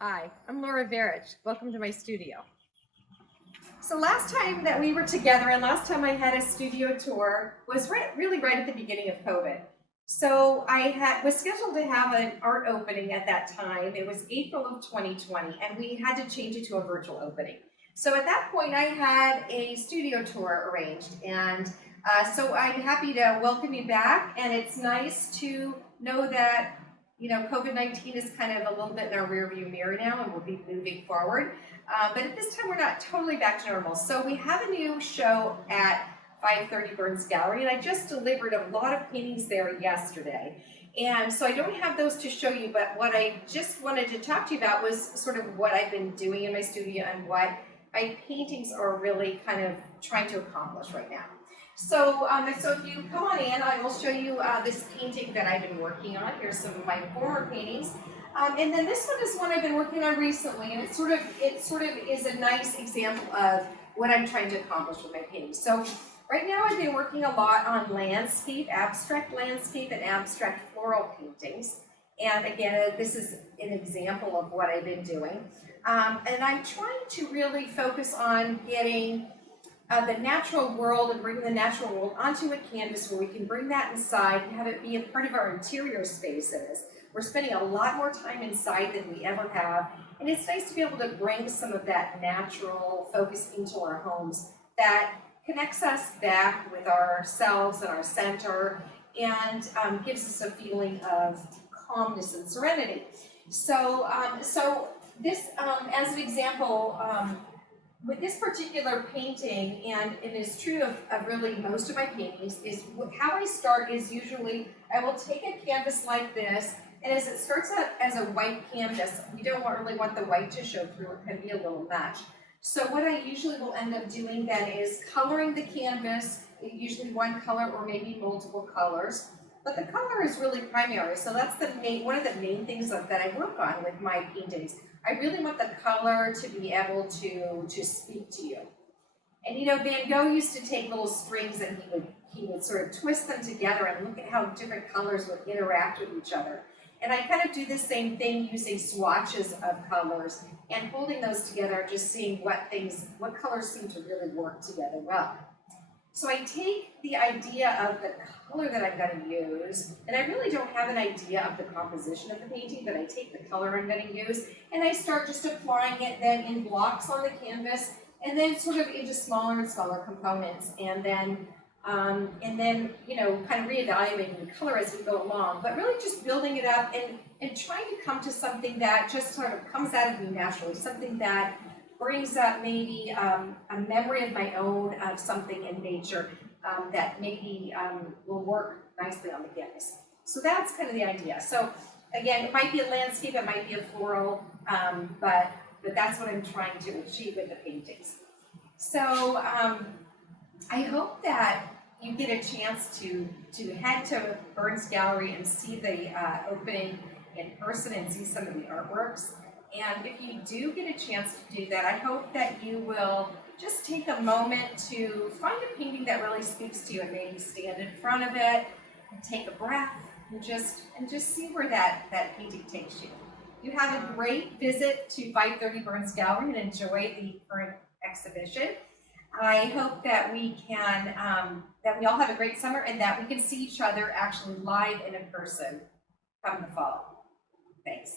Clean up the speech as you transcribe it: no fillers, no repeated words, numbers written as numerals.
Hi, I'm Laura Varich. Welcome to my studio. So last time that we were together and last time I had a studio tour was really right at the beginning of COVID. So I was scheduled to have an art opening at that time. It was April of 2020 and we had to change it to a virtual opening. So at that point I had a studio tour arranged, and so I'm happy to welcome you back, and it's nice to know that COVID-19 is kind of a little bit in our rearview mirror now, and we'll be moving forward. But at this time, we're not totally back to normal. So we have a new show at 530 Burns Gallery, and I just delivered a lot of paintings there yesterday. And so I don't have those to show you, but what I just wanted to talk to you about was sort of what I've been doing in my studio and what my paintings are really kind of trying to accomplish right now. So if you come on in, I will show you this painting that I've been working on. Here's some of my former paintings. And then this one is one I've been working on recently, and it sort of is a nice example of what I'm trying to accomplish with my paintings. So right now I've been working a lot on landscape, abstract landscape, and abstract floral paintings. And again, this is an example of what I've been doing. And I'm trying to really focus on getting the natural world and bringing the natural world onto a canvas where we can bring that inside and have it be a part of our interior spaces. We're spending a lot more time inside than we ever have, and it's nice to be able to bring some of that natural focus into our homes that connects us back with ourselves and our center, and gives us a feeling of calmness and serenity. So this, as an example, with this particular painting, and it is true of really most of my paintings, is how I start is usually I will take a canvas like this, and as it starts out as a white canvas, we don't really want the white to show through, it can be a little much. So what I usually will end up doing then is coloring the canvas, usually one color or maybe multiple colors, but the color is really primary, so that's one of the main things that I work on with my paintings. I really want the color to be able to speak to you. And Van Gogh used to take little strings and he would sort of twist them together and look at how different colors would interact with each other. And I kind of do the same thing using swatches of colors and holding those together, just seeing what colors seem to really work together well. So I take the idea of the color that I'm going to use, and I really don't have an idea of the composition of the painting, but I take the color I'm going to use, and I start just applying it then in blocks on the canvas, and then sort of into smaller and smaller components, and then kind of reevaluating the color as we go along, but really just building it up and trying to come to something that just sort of comes out of me naturally, something that brings up maybe a memory of my own of something in nature that maybe will work nicely on the canvas. So that's kind of the idea. So again, it might be a landscape, it might be a floral, but that's what I'm trying to achieve with the paintings. So I hope that you get a chance to head to Burns Gallery and see the opening in person and see some of the artworks. And if you do get a chance to do that, I hope that you will just take a moment to find a painting that really speaks to you, and maybe stand in front of it and take a breath and just see where that painting takes you. You have a great visit to 530 Burns Gallery and enjoy the current exhibition. I hope that we all have a great summer, and that we can see each other actually live and in person come the fall. Thanks.